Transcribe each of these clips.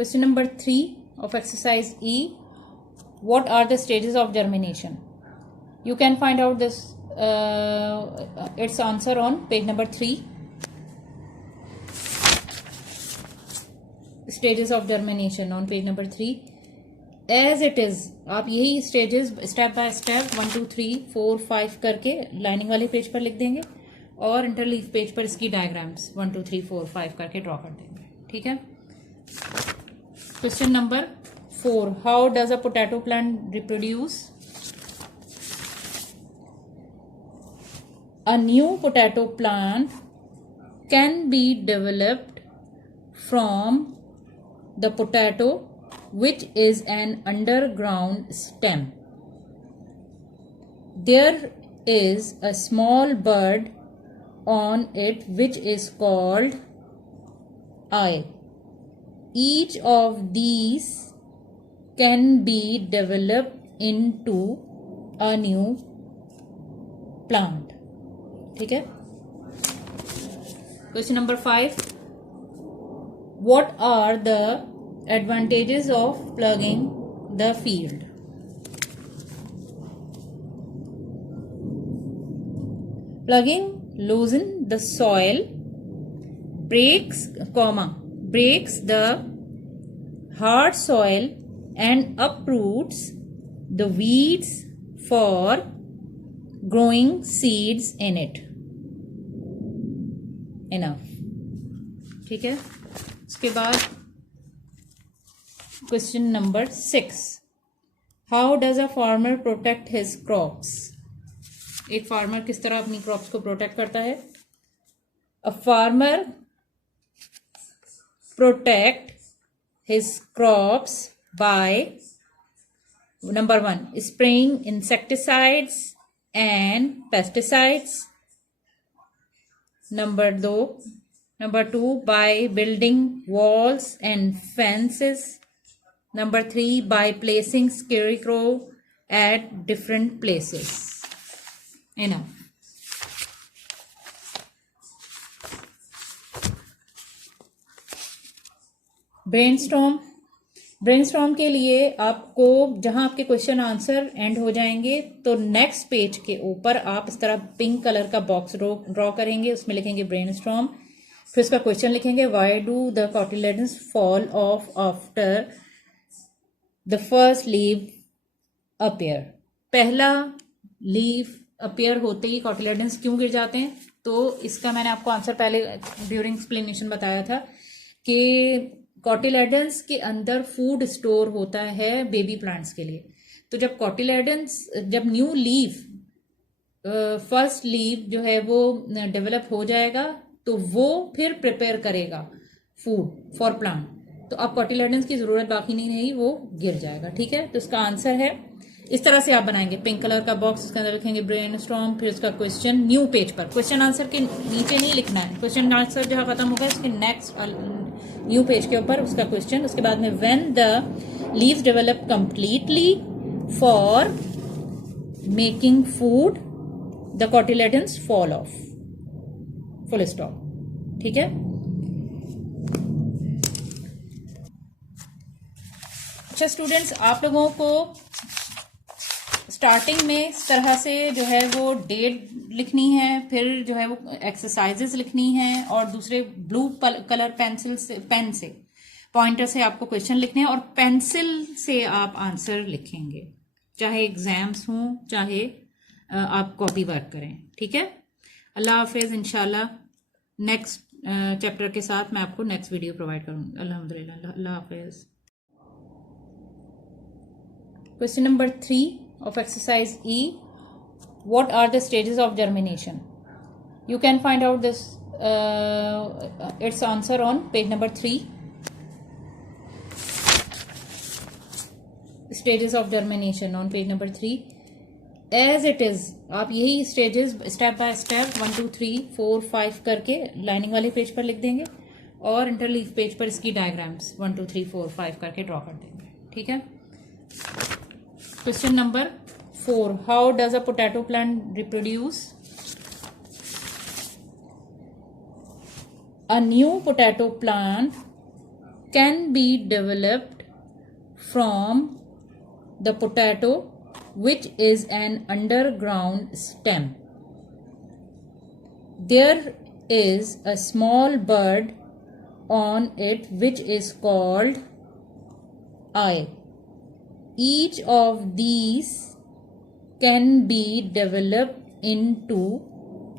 Question number 3 of exercise E. What are the stages of germination? You can find out this its answer on page number 3. Stages of germination on page number 3. As it is, आप यही stages step by step 1 2 3 4 5 करके lining वाले page पर लिख देंगे और इंटरलीफ page पर इसकी डायग्राम्स 1 2 3 4 5 करके ड्रॉ कर देंगे. ठीक है. Question number 4. How does a potato plant reproduce? A new potato plant can be developed from the potato, which is an underground stem. There is a small bud on it which is called eye. Each of these can be developed into a new plant. ठीक है. Question number 5. What are the advantages of plugging the field? Plugging loosens the soil, breaks the hard soil and uproots the weeds for growing seeds in it. Enough. ठीक है. उसके बाद question number 6. How does a farmer protect his crops? एक farmer किस तरह अपनी crops को protect करता है? A farmer protect his crops by number 1 spraying insecticides and pesticides, number 2 by building walls and fences, number 3 by placing scarecrow at different places. Enough. Brainstorm के लिए आपको जहां आपके क्वेश्चन आंसर एंड हो जाएंगे तो नेक्स्ट पेज के ऊपर आप इस तरह पिंक कलर का बॉक्स ड्रॉ करेंगे. उसमें लिखेंगे ब्रेनस्टॉर्म. फिर उसका क्वेश्चन लिखेंगे why do the cotyledons fall of after the first leave appear? पहला लीव अपीयर होते ही कॉटिलेडन्स क्यों गिर जाते हैं? तो इसका मैंने आपको आंसर पहले ड्यूरिंग एक्सप्लेनेशन बताया था कि कॉटिलेडन्स के अंदर फूड स्टोर होता है बेबी प्लांट्स के लिए. तो जब कॉटिलेडन्स जब न्यू लीफ फर्स्ट लीफ जो है वो डेवलप हो जाएगा तो वो फिर प्रिपेयर करेगा फूड फॉर प्लांट. तो अब कॉटिलेडन्स की जरूरत बाकी नहीं रही, वो गिर जाएगा. ठीक है. तो इसका आंसर है इस तरह से आप बनाएंगे पिंक कलर का बॉक्स, उसके अंदर लिखेंगे ब्रेनस्टॉर्म, फिर उसका क्वेश्चन न्यू पेज पर. क्वेश्चन आंसर के नीचे नहीं लिखना है. क्वेश्चन आंसर जहां खत्म होगा उसके नेक्स्ट न्यू पेज के ऊपर उसका क्वेश्चन. उसके बाद में when the leaves develop completely for making food the cotyledons fall of. Full stop. ठीक है. अच्छा स्टूडेंट्स, आप लोगों को स्टार्टिंग में इस तरह से जो है वो डेट लिखनी है, फिर जो है वो एक्सरसाइजेस लिखनी है और दूसरे ब्लू कलर पेन से पॉइंटर से आपको क्वेश्चन लिखने हैं और पेंसिल से आप आंसर लिखेंगे, चाहे एग्जाम्स हों चाहे आप कॉपी वर्क करें. ठीक है. अल्लाह हाफिज. इंशाल्लाह नेक्स्ट चैप्टर के साथ मैं आपको नेक्स्ट वीडियो प्रोवाइड करूँगी. अल्हम्दुलिल्लाह. अल्लाह हाफिज. Question number 3 of exercise E. What are the stages of germination? You can find out this its answer on page number 3. Stages of germination on page number 3. As it is, आप यही stages step by step 1 2 3 4 5 करके lining वाले page पर लिख देंगे और इंटरलीफ page पर इसकी डायग्राम्स 1 2 3 4 5 करके ड्रॉ कर देंगे. ठीक है. Question number 4. How does a potato plant reproduce? A new potato plant can be developed from the potato, which is an underground stem. There is a small bird on it which is called eye. Each of these can be developed into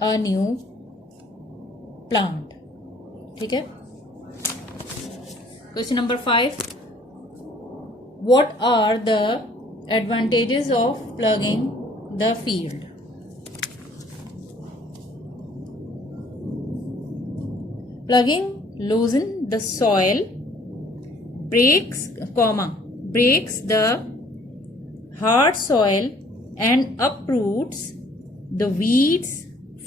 a new plant. ठीक है. Question number 5. What are the advantages of plugging the field? Plugging loosens the soil, breaks the hard soil and uproots the weeds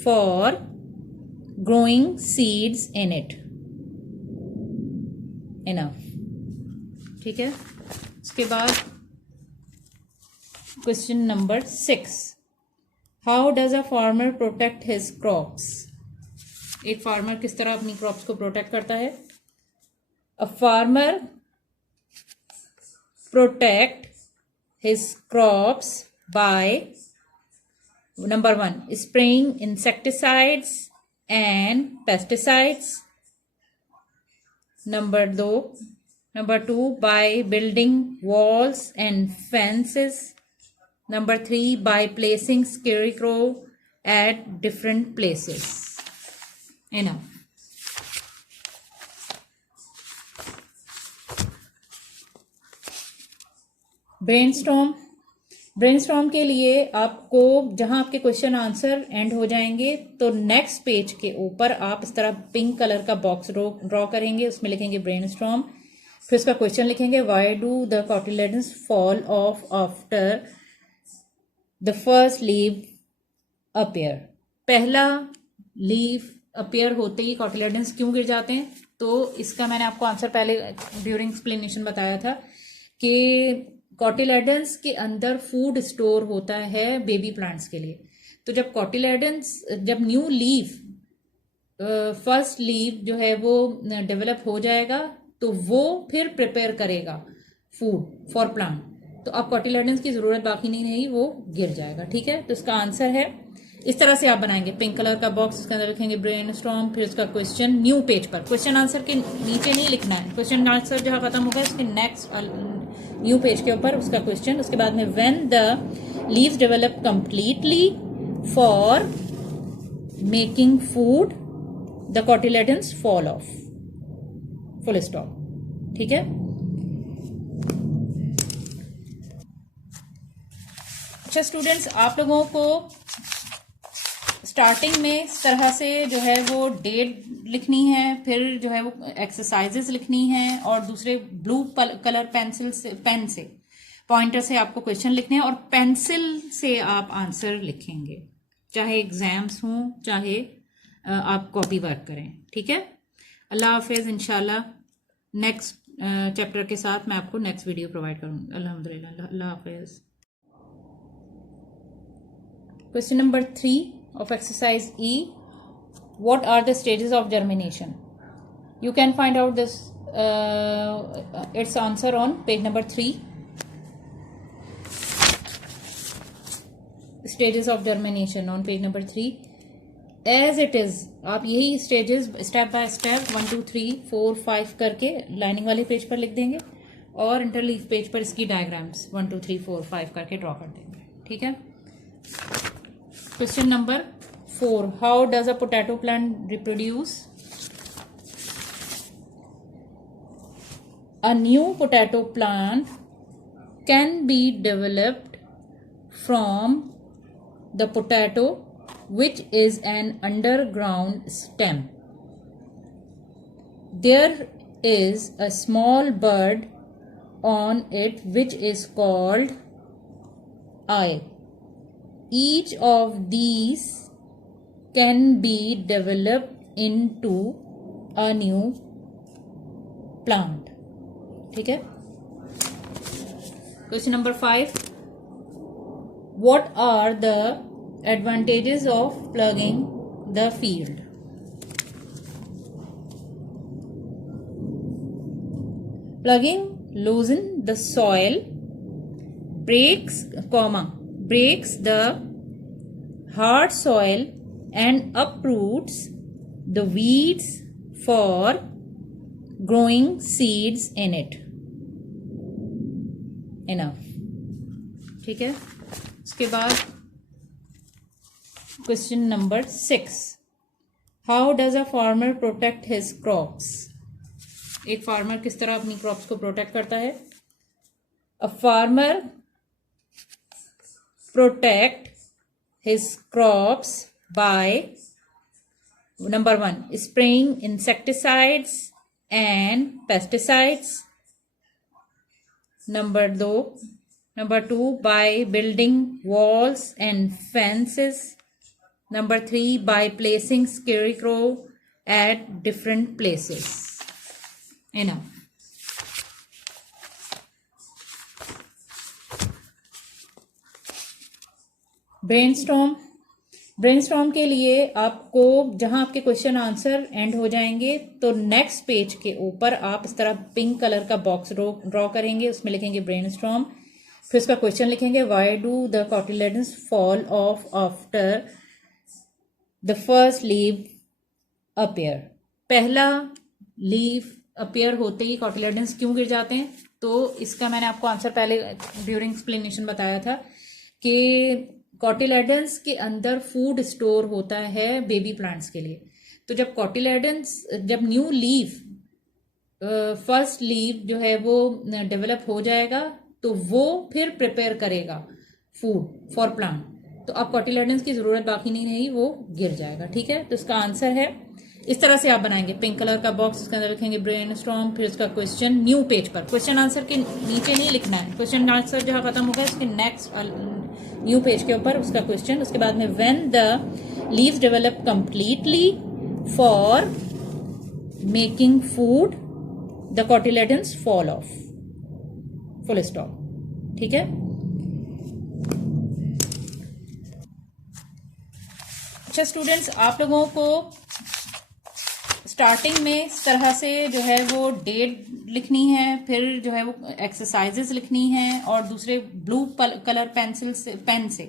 for growing seeds in it. Enough. ठीक है. उसके बाद question number 6. How does a farmer protect his crops? एक farmer किस तरह अपनी crops को protect करता है? A farmer protect his crops by number 1 spraying insecticides and pesticides. Number 2 by building walls and fences. Number 3 by placing scarecrow at different places. Enough. Brainstorm के लिए आपको जहां आपके क्वेश्चन आंसर एंड हो जाएंगे तो नेक्स्ट पेज के ऊपर आप इस तरह पिंक कलर का बॉक्स ड्रॉ करेंगे, उसमें लिखेंगे ब्रेनस्टॉर्म, फिर उसका क्वेश्चन लिखेंगे why do the cotyledons fall of after the first leave appear? पहला लीव अपीयर होते ही कॉटिलेडन्स क्यों गिर जाते हैं? तो इसका मैंने आपको आंसर पहले ड्यूरिंग एक्सप्लेनेशन बताया था कि कॉटिलेडन्स के अंदर फूड स्टोर होता है बेबी प्लांट्स के लिए. तो जब न्यू लीव फर्स्ट लीव जो है वो डेवलप हो जाएगा तो वो फिर प्रिपेयर करेगा फूड फॉर प्लांट. तो अब कॉटिलेडन्स की जरूरत बाकी नहीं रहेगी, वो गिर जाएगा. ठीक है. तो इसका आंसर है इस तरह से आप बनाएंगे पिंक कलर का बॉक्स, उसके अंदर लिखेंगे ब्रेनस्टॉर्म, फिर उसका क्वेश्चन न्यू पेज पर. क्वेश्चन आंसर के नीचे नहीं लिखना है, क्वेश्चन आंसर जहां खत्म होगा उसके नेक्स्ट न्यू पेज के ऊपर उसका क्वेश्चन. उसके बाद में when the leaves develop completely for making food the cotyledons fall of. Full stop. ठीक है. अच्छा स्टूडेंट्स, आप लोगों को स्टार्टिंग में इस तरह से जो है वो डेट लिखनी है, फिर जो है वो एक्सरसाइजेस लिखनी है और दूसरे ब्लू कलर पेन से पॉइंटर से आपको क्वेश्चन लिखने हैं और पेंसिल से आप आंसर लिखेंगे, चाहे एग्जाम्स हों चाहे आप कॉपी वर्क करें. ठीक है. अल्लाह हाफिज. इंशाल्लाह नेक्स्ट चैप्टर के साथ मैं आपको नेक्स्ट वीडियो प्रोवाइड करूँगी. अल्हम्दुलिल्लाह. अल्लाह हाफिज. Question number 3 of exercise E. What are the stages of germination? You can find out this its answer on page number 3. Stages of germination on page number 3. As it is, आप यही stages step by step 1 2 3 4 5 करके lining वाले page पर लिख देंगे और इंटरलीफ page पर इसकी डायग्राम्स 1 2 3 4 5 करके ड्रॉ कर देंगे. ठीक है. Question number 4. How does a potato plant reproduce? A new potato plant can be developed from the potato, which is an underground stem. There is a small bird on it which is called eye. Each of these can be developed into a new plant. ठीक है. Question number 5. What are the advantages of plugging the field? Plugging loosen the soil, breaks the hard soil and uproots the weeds for growing seeds in it. Enough. ठीक है. उसके बाद question number 6. How does a farmer protect his crops? एक farmer किस तरह अपनी crops को protect करता है? A farmer protect his crops by number 1 spraying insecticides and pesticides. Number 2 by building walls and fences. Number 3 by placing scarecrow at different places. Enough. Brainstorm के लिए आपको जहां आपके क्वेश्चन आंसर एंड हो जाएंगे तो नेक्स्ट पेज के ऊपर आप इस तरह पिंक कलर का बॉक्स ड्रॉ करेंगे, उसमें लिखेंगे ब्रेनस्टॉर्म, फिर उसका क्वेश्चन लिखेंगे why do the cotyledons fall of after the first leave appear. पहला लीव अपीयर होते ही कॉटिलेडन्स क्यों गिर जाते हैं? तो इसका मैंने आपको आंसर पहले ड्यूरिंग एक्सप्लेनेशन बताया था कि कॉटिलेडन्स के अंदर फूड स्टोर होता है बेबी प्लांट्स के लिए. तो जब जब न्यू लीव फर्स्ट लीव जो है वो डेवलप हो जाएगा तो वो फिर प्रिपेयर करेगा फूड फॉर प्लांट. तो अब कॉटिलेडन्स की जरूरत बाकी नहीं रही, वो गिर जाएगा. ठीक है, तो इसका आंसर है इस तरह से आप बनाएंगे पिंक कलर का बॉक्स, उसके अंदर लिखेंगे ब्रेनस्टॉर्म, फिर उसका क्वेश्चन न्यू पेज पर. क्वेश्चन आंसर के नीचे नहीं लिखना है, क्वेश्चन आंसर जहां खत्म होगा उसके नेक्स्ट न्यू पेज के ऊपर उसका क्वेश्चन. उसके बाद में when the leaves develop completely for making food the cotyledons fall of. Full stop. ठीक है. अच्छा स्टूडेंट्स, आप लोगों को स्टार्टिंग में इस तरह से जो है वो डेट लिखनी है, फिर जो है वो एक्सरसाइजेस लिखनी है और दूसरे ब्लू कलर पेन से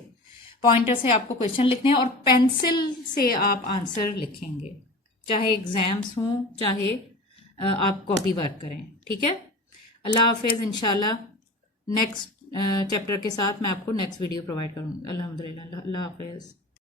पॉइंटर से आपको क्वेश्चन लिखने हैं और पेंसिल से आप आंसर लिखेंगे, चाहे एग्जाम्स हों चाहे आप कॉपी वर्क करें. ठीक है. अल्लाह हाफिज. इंशाल्लाह नेक्स्ट चैप्टर के साथ मैं आपको नेक्स्ट वीडियो प्रोवाइड करूँगी. अल्हम्दुलिल्लाह. अल्लाह हाफिज.